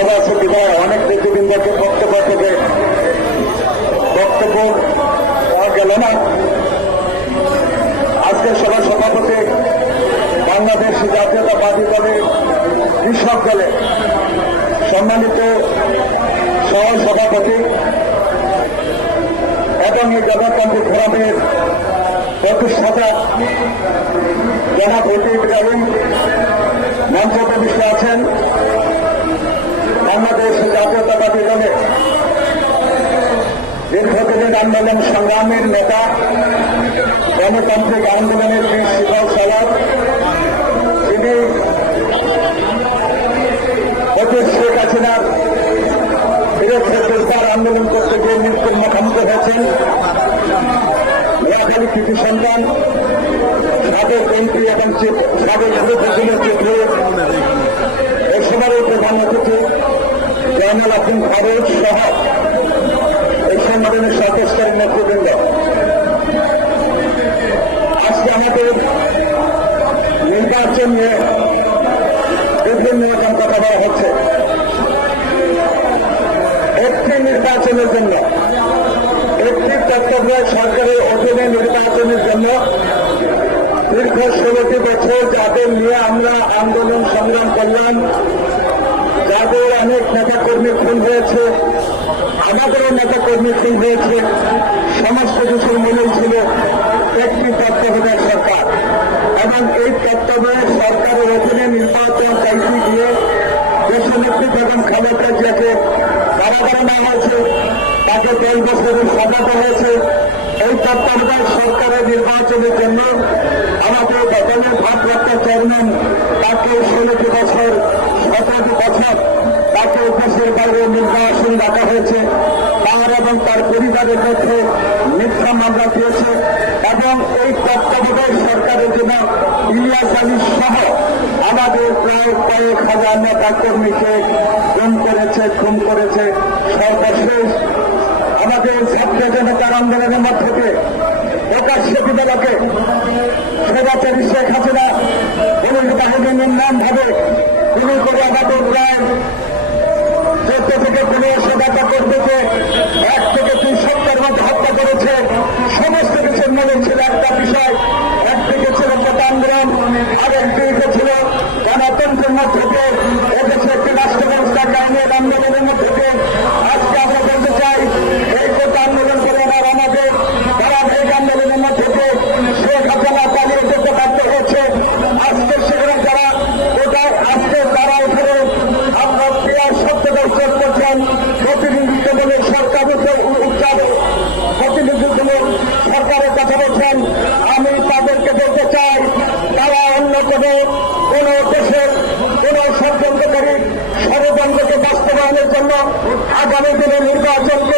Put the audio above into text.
কাজ আছে বিধায় অনেক নেতৃবৃন্দকে বক্তব্য থেকে বক্তব্য গেল না। আজকের সভার সভাপতি বাংলাদেশ জাতীয়তাবাদী দলের কৃষক সম্মানিত সহ সভাপতি এবং এই গণতান্ত্রিক ফোরামের প্রতিষ্ঠাতা জনাব অতি ইব্রাহিম মঞ্চ প্রবিষ্ট আছেন। আন্দোলন সংগ্রামের নেতা, গণতান্ত্রিক আন্দোলনের বীর শিবল সালাদ তিনি অতীত শেখ হাসিনার বিরুদ্ধে গ্রেফতার আন্দোলন করতে গিয়ে মৃত্যুর মুখোমুখি হয়েছেন নোয়াখালী কৃতি সন্তান, সাবেক এমপি এবং চিফ, সাবেক উপজেলা চিত্র এই সময়ের প্রধান অতিথি জয়নাল সহ এই সদস্যের নেতৃবৃন্দ আজকে আমাদের নির্বাচন নিয়ে বিভিন্ন রকম কথা বলা হচ্ছে। একটি নির্বাচনের জন্য, একটি তত্ত্বাবধায়ক সরকারের অধীনে নির্বাচনের জন্য দীর্ঘ ষোলোটি বছর যাদের নিয়ে আমরা আন্দোলন সংগ্রাম করলাম, যাদের অনেক নেতা কর্মী খুন হয়েছে, আমাদেরও নেতা কর্মী খুন হয়েছে সমস্ত কিছুর মনেই ছিল একটি তত্ত্বাবধায়ক সরকার এবং এই তত্ত্বাবধায়ক সরকারের অধীনে নির্বাচন চাইতে গিয়ে দেশনেত্রী বেগম খালেদা জিয়াকে কারাগারে নেওয়া হয়েছে তাকে দেড় বছরের সাজা হয়েছে এই তত্ত্বাবধায়ক সরকারের নির্বাচনের জন্য আমাদের দলের ভারপ্রাপ্ত চেয়ারম্যান তাকে ষোলোটি বছর সতেরোটি বছর তাকে দেশের বাইরে নির্বাচন রাখা হয়েছে তার এবং তার পরিবারের মধ্যে মিথ্যা মামলা দিয়েছে এবং এই তত্ত্বাবধায়ক সরকারের জন্য ইলিয়াস আলী সহ আমাদের প্রায় কয়েক হাজার নেতা কর্মীকে খুন করেছে খুন করেছে। সর্বশেষ আমাদের ছাত্র জনতার আন্দোলনের মধ্য প্রকাশ্যে বিদ্যালয়কে সেবাচারী শেখ হাসিনা, পুলিশ বাহিনীর নাম ভাবে তিনি করে আমাদের প্রায় চোদ্দ থেকে পনেরো চাই তারা অন্য কোনো কোন দেশের কোন ষড়যন্ত্রকারী ষড়যন্ত্রকে বাস্তবায়নের জন্য আগামী দিনে নির্বাচনকে